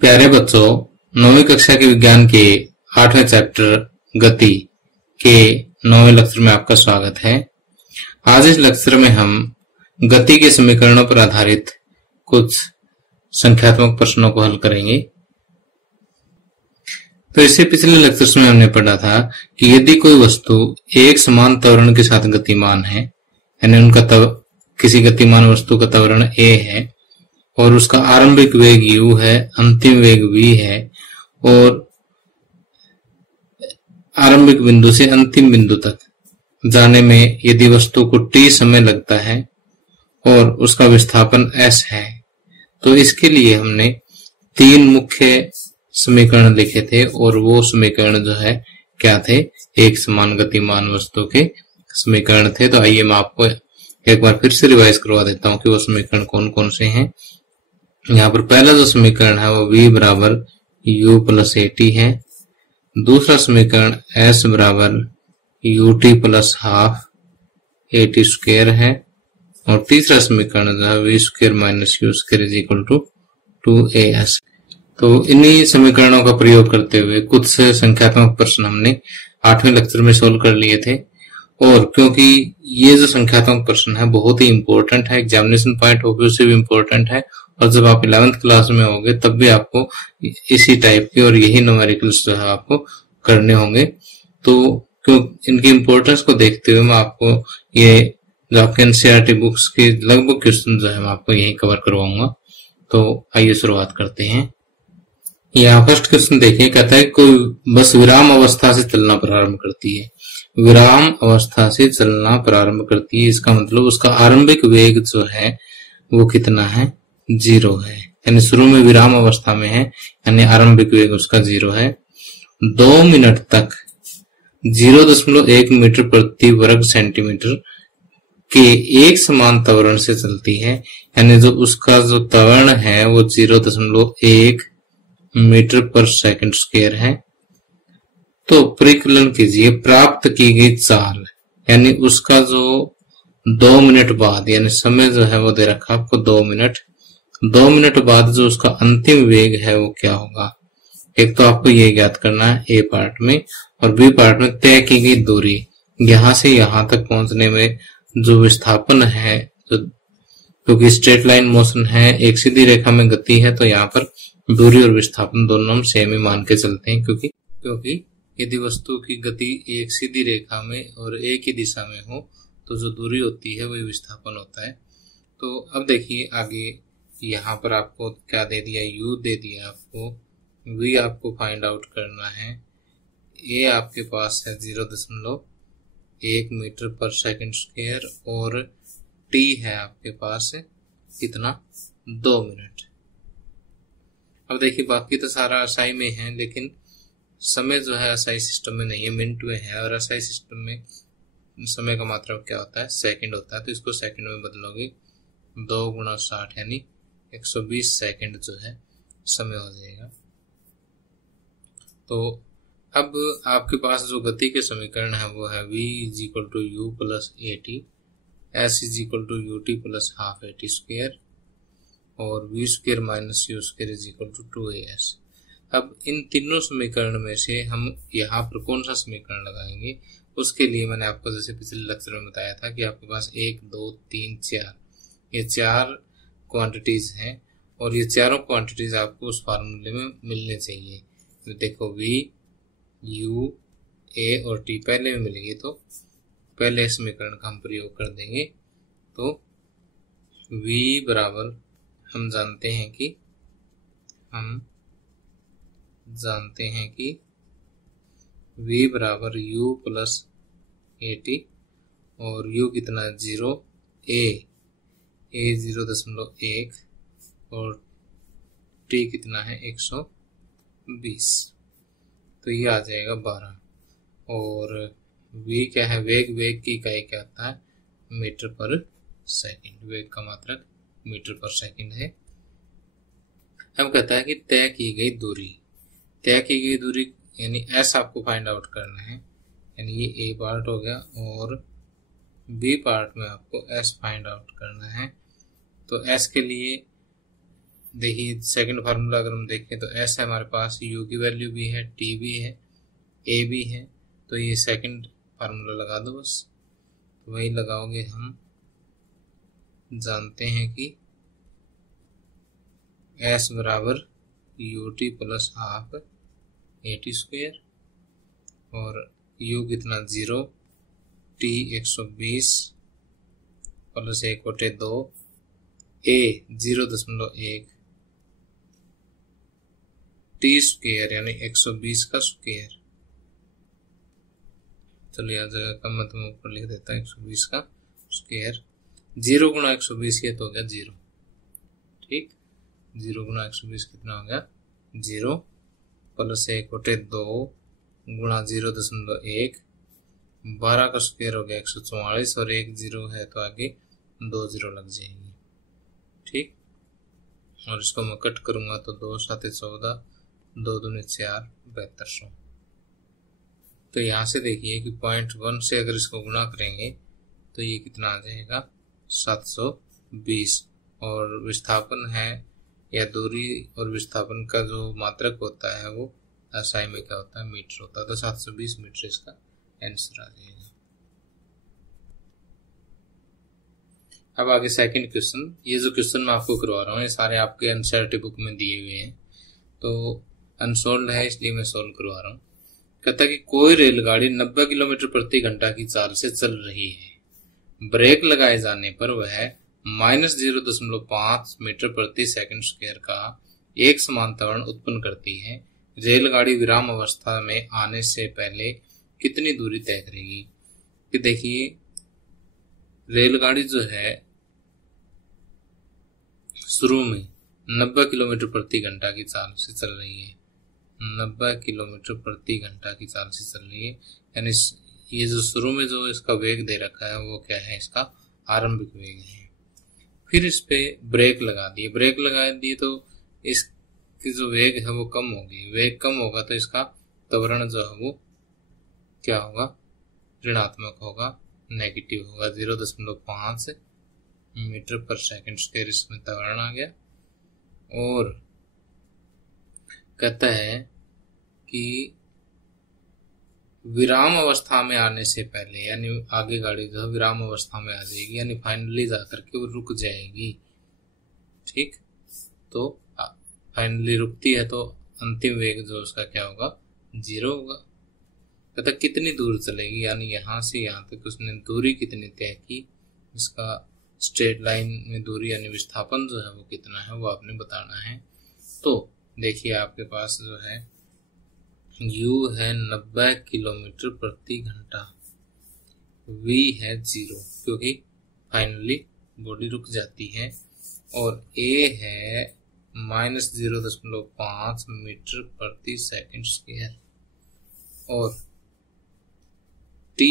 प्यारे बच्चों, 9वीं कक्षा के विज्ञान के 8वें चैप्टर गति के 9वें लेक्चर में आपका स्वागत है। आज इस लेक्चर में हम गति के समीकरणों पर आधारित कुछ संख्यात्मक प्रश्नों को हल करेंगे। तो इससे पिछले लेक्चर्स में हमने पढ़ा था कि यदि कोई वस्तु एक समान त्वरण के साथ गतिमान है, यानी उनका किसी गतिमान वस्तु का त्वरण a है और उसका आरंभिक वेग u है, अंतिम वेग v है और आरंभिक बिंदु से अंतिम बिंदु तक जाने में यदि वस्तु को t समय लगता है और उसका विस्थापन s है, तो इसके लिए हमने तीन मुख्य समीकरण लिखे थे और वो समीकरण जो है क्या थे, एक समान गतिमान वस्तु के समीकरण थे। तो आइए मैं आपको एक बार फिर से रिवाइज करवा देता हूं कि वो समीकरण कौन कौन से हैं। यहाँ पर पहला जो समीकरण है वो v बराबर u प्लस at है। दूसरा समीकरण s बराबर ut plus half at square है और तीसरा समीकरण जो है v square minus u square is equal to 2as। तो इन्हीं समीकरणों का प्रयोग करते हुए कुछ संख्यात्मक प्रश्न हमने 8वें लेक्चर में सोल्व कर लिए थे। और क्योंकि ये जो संख्यात्मक प्रश्न है बहुत ही इंपॉर्टेंट है, एग्जामिनेशन पॉइंट ऑफ व्यू से भी इंपॉर्टेंट है और जब आप 11th क्लास में होंगे तब भी आपको इसी टाइप के और यही न्यूमेरिकल्स जो है आपको करने होंगे। तो क्यों इनकी इंपॉर्टेंस को देखते हुए मैं आपको ये जो आपके एनसीईआरटी बुक्स के लगभग क्वेश्चन जो है मैं आपको यही कवर करवाऊंगा। तो आइए शुरुआत करते हैं। यहाँ फर्स्ट क्वेश्चन देखिए, कहता है कोई बस विराम अवस्था से चलना प्रारंभ करती है। विराम अवस्था से चलना प्रारंभ करती है, इसका मतलब उसका आरंभिक वेग जो है वो कितना है, 0 है। यानी शुरू में विराम अवस्था में है, यानी आरंभिक वेग उसका 0 है। 2 मिनट तक 0.1 मीटर प्रति वर्ग सेंटीमीटर के एक समान त्वरण से चलती है, यानी जो उसका जो त्वरण है वो 0.1 मीटर पर सेकंड स्क्वायर है। तो परिकलन कीजिए प्राप्त की गई चाल, यानी उसका जो 2 मिनट बाद, यानी समय जो है वो दे रखा आपको 2 मिनट। 2 मिनट बाद जो उसका अंतिम वेग है वो क्या होगा। एक तो आपको ये ज्ञात करना है ए पार्ट में, और बी पार्ट में तय की गई दूरी, यहां से यहां तक पहुंचने में जो विस्थापन है, क्योंकि स्ट्रेट लाइन मोशन है, एक सीधी रेखा में गति है, तो यहाँ पर दूरी और विस्थापन दोनों हम सेम ही मान के चलते हैं, क्योंकि यदि वस्तु की गति एक सीधी रेखा में और एक ही दिशा में हो तो जो दूरी होती है वही विस्थापन होता है। तो अब देखिए आगे यहाँ पर आपको क्या दे दिया, u दे दिया आपको, v आपको फाइंड आउट करना है, a आपके पास है 0.1 मीटर पर सेकंड स्क्वायर और t है आपके पास कितना, 2 मिनट। अब देखिए बाकी तो सारा असाई में है, लेकिन समय जो है असाई सिस्टम में नहीं है, मिनट में है, और असाई सिस्टम में समय का मात्रा क्या होता है, सेकंड होता है। तो इसको सेकंड में बदलोगे 2 × 60 यानी 120 सेकंड जो है समय हो जाएगा। तो अब आपके पास जो गति के समीकरण है वो है v = u plus at, s = ut plus half at square और v square minus u square is equal to 2as। अब इन तीनों समीकरण में से हम यहाँ पर कौन सा समीकरण लगाएंगे, उसके लिए मैंने आपको जैसे पिछले लेक्चर में बताया था कि आपके पास 1, 2, 3, 4 ये 4 क्वांटिटीज हैं और ये चारों क्वांटिटीज आपको उस फार्मूले में मिलने चाहिए। तो देखो v, u, a और t पहले में मिलेगी, तो पहले समीकरण का हम प्रयोग कर देंगे। तो v बराबर हम जानते हैं कि v बराबर u प्लस at और u कितना 0, a 0.1 और t कितना है 120, तो ये आ जाएगा 12। और v क्या है, वेग की इकाई क्या आता है, मीटर पर सेकंड, वेग का मात्रक मीटर पर सेकंड है। अब कहता है कि तय की गई दूरी यानी s आपको फाइंड आउट करना है, यानी ये a पार्ट हो गया, और b पार्ट में आपको s फाइंड आउट करना है। तो s के लिए देखिए सेकंड फार्मूला अगर हम देखें तो एस है हमारे पास, यू की वैल्यू भी है, टी भी है, ए भी है, तो ये सेकंड फार्मूला लगा दो बस। तो वही लगाओगे, हम जानते हैं कि एस बराबर you T plus half A T square, और यू कितना 0, टी 120 प्लस 1/2, ए 0.1, टी स्क्वेयर यानी 120 का स्क्वेयर। चलिए आ जगह का मतलब ऊपर लिख देता है 120 का स्क्वेयर। 0 गुणा 120 ये तो हो गया 0, ठीक। 0 गुणा 120 कितना हो गया 0, प्लस 1/2 गुणा 0.1, 12 का स्क्वायर हो गया 144, और 1 0 है तो आगे 2 0 लग जाएंगे, ठीक। और इसको मैं कट करूंगा तो 2 7 14, 2 दूनी 4, 7200। तो यहां से देखिए कि 0.1 से अगर इसको गुणा करेंगे तो ये कितना आ जाएगा 720, और विस्थापन है या दूरी और विस्थापन का जो मात्रक होता है वो SI में क्या होता है, मीटर होता है। तो 720 मीटर इसका आंसर आ जाएगा। अब आगे सेकंड क्वेश्चन। ये जो क्वेश्चन मैं आपको करवा रहा हूँ ये सारे आपके एनसीईआरटी बुक में दिए हुए हैं, तो अनसोल्व है इसलिए मैं सोल्व करवा रहा हूँ। कहता है कि कोई रेलगाड़ी 90 किलोमीटर प्रति घंटा की चाल से चल रही है, ब्रेक लगाए जाने पर वह -0.5 मीटर प्रति सेकंड स्क्वायर का एक समान त्वरण उत्पन्न करती है। रेलगाड़ी विराम अवस्था में आने से पहले कितनी दूरी तय करेगी। कि देखिए रेलगाड़ी जो है शुरू में 90 किलोमीटर प्रति घंटा की चाल से चल रही है, 90 किलोमीटर प्रति घंटा की चाल से चल रही है, यानी ये जो शुरू में जो इसका वेग दे रखा है वो क्या है, इसका आरंभिक वेग है। फिर इस पे ब्रेक लगा दिए, ब्रेक लगा दिए तो इसकी जो वेग है वो कम होगी, वेग कम होगा तो इसका त्वरण जो है वो क्या होगा, ऋणात्मक होगा, नेगेटिव होगा। 0.5 मीटर पर सेकंड स्क्वायर इसमें त्वरण आ गया। और कहता है कि विराम अवस्था में आने से पहले, यानी आगे गाड़ी जो विराम अवस्था में आ जाएगी, यानी फाइनली जाकर के वो रुक जाएगी, ठीक। तो फाइनली रुकती है तो अंतिम वेग जो उसका क्या होगा, 0 होगा। कहता कितनी दूर चलेगी, यानी यहां से यहां तक उसने दूरी कितनी तय की, इसका स्ट्रेट लाइन में दूरी यानी विस्थापन जो है वो कितना है वो आपने बताना है। तो देखिए आपके पास जो है u है 90 किलोमीटर प्रति घंटा, v है 0 क्योंकि फाइनली बॉडी रुक जाती है, और a है -0.5 मीटर प्रति सेकंड स्क्वायर, और t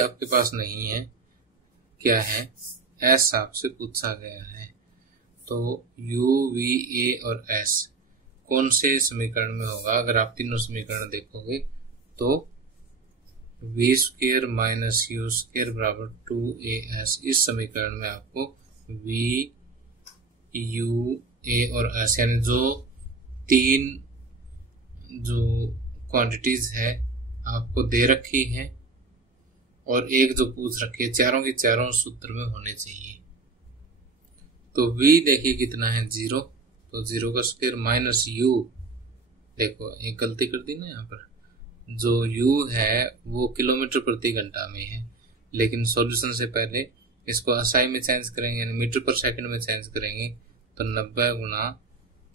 आपके पास नहीं है, क्या है, s आपसे पूछा गया है। तो u, v, a और s कौन से समीकरण में होगा। अगर आप तीनों समीकरण देखोगे तो v square minus u square बराबर 2as, इस समीकरण में आपको v, u, a और s यानी जो तीन जो क्वांटिटीज है आपको दे रखी है और एक जो पूछ रखी है, चारों की चारों सूत्र में होने चाहिए। तो v देखिए कितना है 0, तो 0 का स्क्वायर माइनस u, देखो एक गलती कर दी ना यहाँ पर, जो u है वो किलोमीटर प्रति घंटा में है, लेकिन सॉल्यूशन से पहले इसको SI में चेंज करेंगे यानी मीटर पर सेकंड में चेंज करेंगे। तो 90 गुणा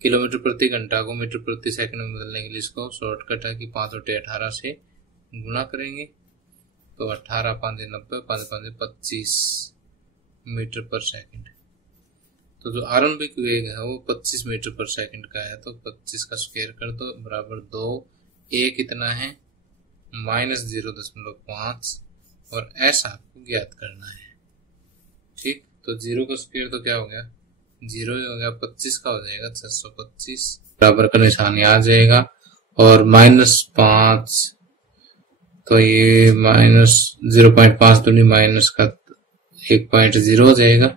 किलोमीटर प्रति घंटा को मीटर प्रति सेकंड में बदलने के लिए इसको शॉर्टकट है कि 5 और 18 से गुणा करेंगे। तो 18 5 90, 5 5 25 मीटर पर सेकंड। तो जो आरंभिक वेग है वो 25 मीटर पर सेकंड का है, तो 25 का स्क्वायर कर दो बराबर 2, a कितना है -0.5 और s आपको ज्ञात करना है, ठीक। तो 0 का स्क्वायर तो क्या हो गया 0 ही हो गया, 25 का हो जाएगा 625, बराबर का निशान आ जाएगा, और -5 तो ये -0.5 दूनी माइनस का 1.0 हो जाएगा,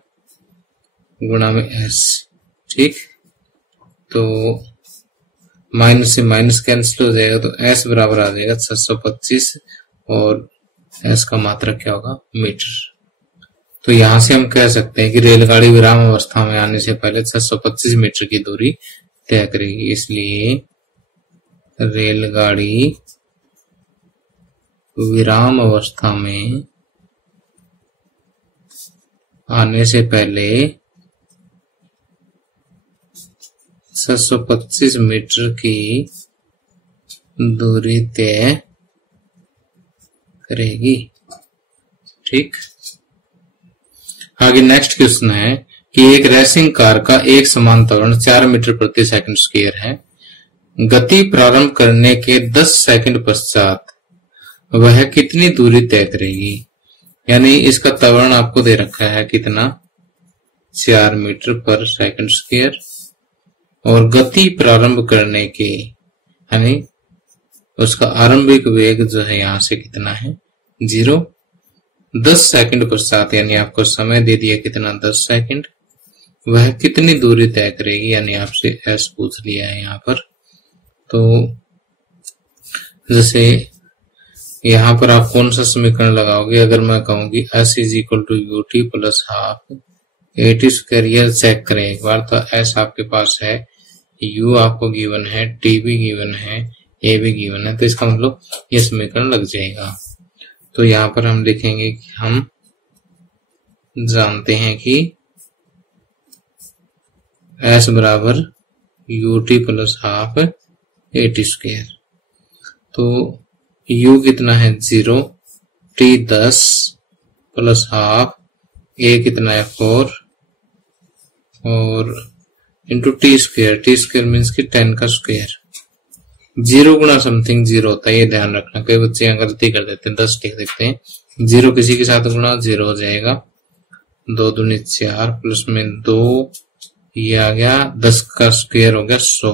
गुणा में s। ठीक, तो माइनस से माइनस कैंसिल हो जाएगा, तो s बराबर आ जाएगा 625 और s का मात्रक क्या होगा, मीटर। तो यहां से हम कह सकते हैं कि रेलगाड़ी विराम अवस्था में आने से पहले 625 मीटर की दूरी तय करेगी। इसलिए रेलगाड़ी विराम अवस्था में आने से पहले 625 मीटर की दूरी तय करेगी। ठीक, आगे नेक्स्ट क्वेश्चन है कि एक रेसिंग कार का एक समान त्वरण 4 मीटर प्रति सेकंड स्क्वायर है। गति प्रारंभ करने के 10 सेकंड पश्चात वह कितनी दूरी तय करेगी। यानी इसका त्वरण आपको दे रखा है कितना, 4 मीटर पर सेकंड स्क्वायर, और गति प्रारंभ करने के यानी उसका आरंभिक वेग जो है यहां से कितना है, 0। 10 सेकंड पश्चात यानी आपको समय दे दिया कितना, 10 सेकंड, वह कितनी दूरी तय करेगी, यानी आपसे s पूछ लिया है यहाँ पर। तो जैसे यहाँ पर आप कौन सा समीकरण लगाओगे, अगर मैं कहूंगी s is equal to U T plus half A T square, यह चेक करें एक बार। तो s आपके पास है, u आपको गिवन है, t भी गिवन है, a भी गिवन है, तो इसका मतलब ये समीकरण लग जाएगा। तो यहाँ पर हम लिखेंगे कि हम जानते हैं कि s बराबर you T plus half A T square. तो u कितना है, 0, t 10 प्लस हाफ, a कितना है 4 और इंटू टी स्क्वायर मीन्स की 10 का स्क्वायर। 0 गुणा समथिंग 0 होता है, ये ध्यान रखना। कई बच्चे यहाँ गलती कर देते हैं, 10 लिख देते हैं। 0 किसी के साथ गुणा 0 हो जाएगा, 2 दूनी 4 प्लस में 2, ये आ गया 10 का स्क्वायर हो गया 100,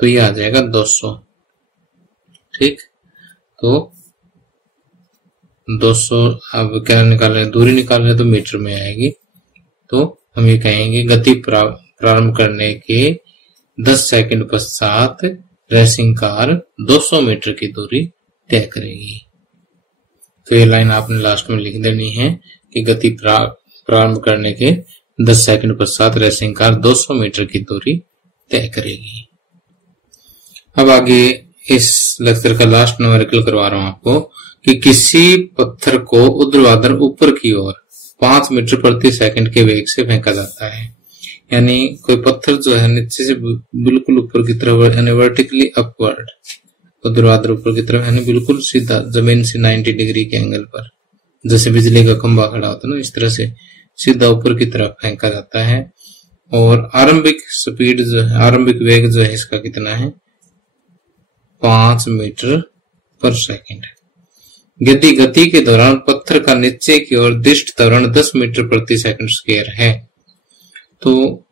तो ये आ जाएगा 200। ठीक, तो 200 अब क्या निकाल रहे हैं, दूरी निकाल रहे हैं, तो मीटर में आएगी। तो हम ये कहेंगे गति प्रारंभ करने के 10 सेकंड पश्चात रेसिंग कार 200 मीटर की दूरी तय करेगी। तो ये लाइन आपने लास्ट में लिख देनी है कि गति प्रारंभ करने के 10 सेकंड पश्चात रेसिंग कार 200 मीटर की दूरी तय करेगी। अब आगे इस लेक्चर का लास्ट न्यूमेरिकल करवा रहा हूं आपको कि किसी पत्थर को ऊर्ध्वाधर ऊपर की ओर 5 मीटर प्रति सेकंड के वेग से फेंका जाता है। यानी कोई पत्थर जो है नीचे से बिल्कुल ऊपर की तरफ यानी वर्टिकली अपवर्ड, ऊर्ध्वाधर ऊपर की तरफ यानी बिल्कुल सीधा जमीन से 90 डिग्री के एंगल पर, जैसे बिजली का खंभा खड़ा होता है ना, इस तरह से सीधा ऊपर की तरफ फेंका जाता है। और आरंभिक स्पीड जो है, आरंभिक वेग जो है इसका कितना है, 5 मीटर पर सेकंड। यदि गति के दौरान पत्थर का नीचे की ओर दिष्ट त्वरण 10 मीटर प्रति सेकंड स्क्वायर है, तो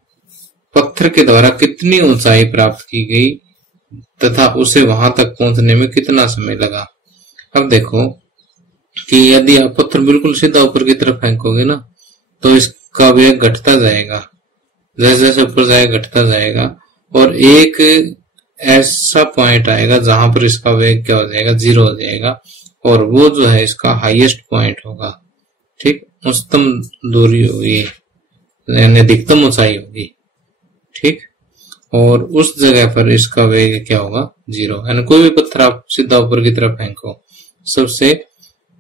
पत्थर के द्वारा कितनी ऊंचाई प्राप्त की गई तथा उसे वहां तक पहुंचने में कितना समय लगा। अब देखो कि यदि आप पत्थर बिल्कुल सीधा ऊपर की तरफ फेंकोगे ना, तो इसका वेग घटता जाएगा, जैसे जैसे ऊपर जाएगा घटता जाएगा, और एक ऐसा पॉइंट आएगा जहां पर इसका वेग क्या हो जाएगा, 0 हो जाएगा, और वो जो है इसका हाईएस्ट पॉइंट होगा। ठीक, उच्चतम दूरी होगी यानी अधिकतम ऊंचाई होगी। ठीक, और उस जगह पर इसका वेग क्या होगा, 0। यानी कोई भी पत्थर आप सीधा ऊपर की तरफ फेंको, सबसे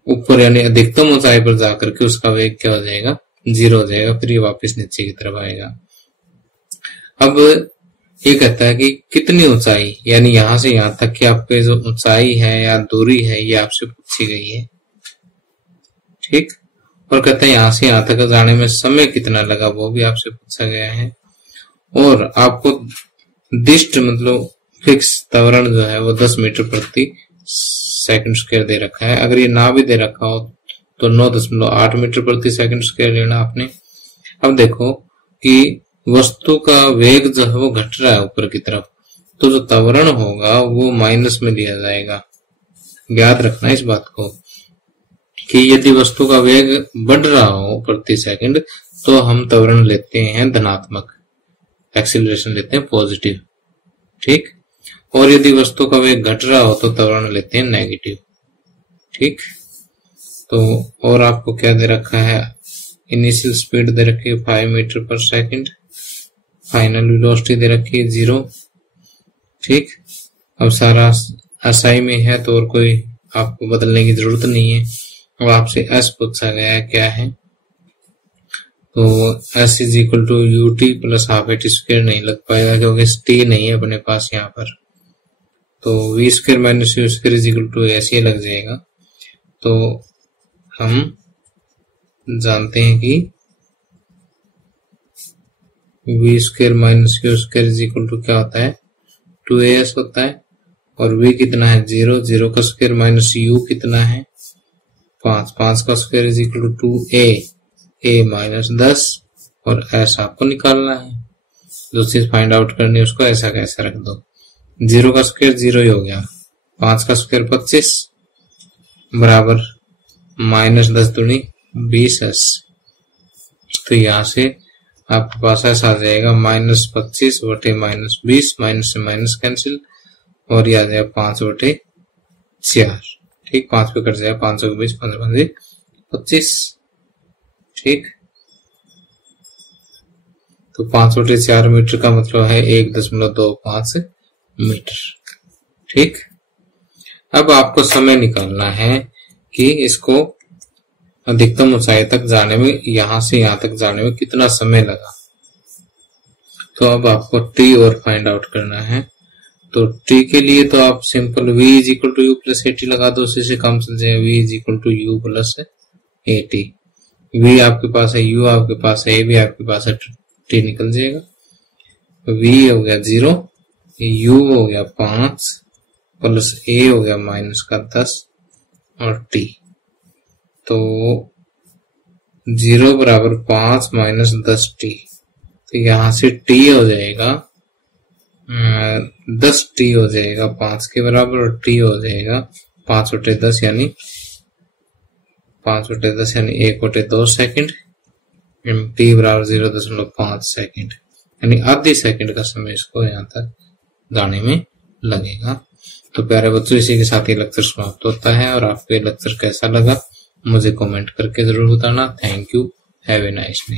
ऊपर यानी अधिकतम ऊंचाई पर जाकर के उसका वेग क्या हो जाएगा, 0 हो जाएगा, फिर ये वापस नीचे की तरफ आएगा। अब ये कहता है कि कितनी ऊंचाई, यानी यहां से यहां तक की आपकी जो ऊंचाई है या दूरी है ये आपसे पूछी गई है। ठीक, और कहते हैं यहां से यहां तक जाने में समय कितना लगा, वो भी आपसे पूछा गया है। और आपको दिष्ट मतलब फिक्स त्वरण जो है वो 10 मीटर प्रति सेकंड स्क्वायर दे रखा है। अगर ये ना भी दे रखा हो तो 9.8 मीटर प्रति सेकंड स्क्वायर लेना आपने। अब देखो कि वस्तु का वेग जो है वो घट रहा है ऊपर की तरफ, तो जो त्वरण होगा वो माइनस में लिया जाएगा। याद रखना इस बात को कि यदि वस्तु का वेग बढ़ रहा हो प्रति सेकंड, तो हम त्वरण लेते हैं धनात्मक, एक्सीलरेशन लेते हैं पॉजिटिव। ठीक, और यदि वस्तु का वेग घट रहा हो तो त्वरण लेते हैं नेगेटिव। ठीक, तो और आपको क्या दे रखा है, इनिशियल स्पीड दे रखी है 5 मीटर पर सेकंड, फाइनल वेलोसिटी दे रखी है 0। ठीक, अब सारा एसआई में है तो और कोई आपको बदलने की जरूरत नहीं है। अब आपसे एस पूछा गया है क्या है, तो S is equal to U T plus half A T square नहीं लग पाएगा क्योंकि टी नहीं है अपने पास यहाँ पर, तो V square minus U square is equal to ऐसे लग जाएगा। तो हम जानते हैं कि V square minus U square is equal to क्या होता है, 2as होता है, और v कितना है 0, 0 का स्क्वायर माइनस u कितना है 5, 5 का square is equal to 2a माइनस 10, और s आपको निकालना है। जो चीज फाइंड आउट करनी है उसको ऐसा कैसे रख दो, 0 का स्क्वायर 0 ही हो गया, 5 का स्क्वायर 25 बराबर माइनस 10 दूनी 20s। तो यहां से आपके पास ऐसा आ जाएगा माइनस 25 बटे माइनस 20, माइनस से माइनस कैंसिल, और यह आ जाएगा 5 बटे 4। ठीक, 5 पे कट जाएगा, 5 20, 5 25। ठीक, तो 5 बटे 4 मीटर का मतलब है 1.25 मीटर। ठीक, अब आपको समय निकालना है कि इसको अधिकतम ऊंचाई तक जाने में, यहां से यहां तक जाने में कितना समय लगा। तो अब आपको टी और फाइंड आउट करना है। तो टी के लिए तो आप simple v is equal to U plus A T लगा दो, उसी से काम चल जाएगा, v is equal to U plus A T. v आपके पास है, u आपके पास है, a भी आपके पास है, t निकल जाएगा। v हो गया 0, u हो गया 5 प्लस a हो गया माइनस का 10 और t। तो 0 बराबर 5 माइनस 10t, तो यहां से t हो जाएगा 10t हो जाएगा 5 के बराबर, और t हो जाएगा 5 बटे 10 यानी 1 बटे 2 सेकंड, t बराबर 0.5 सेकंड, यानी आधे सेकंड का समय इसको यहाँ तक जाने में लगेगा। तो प्यारे बच्चों, इसी के साथ ये लेक्चर समाप्त होता है, और आपको ये लेक्चर कैसा लगा मुझे कमेंट करके जरूर बताना। Thank you, have a nice day.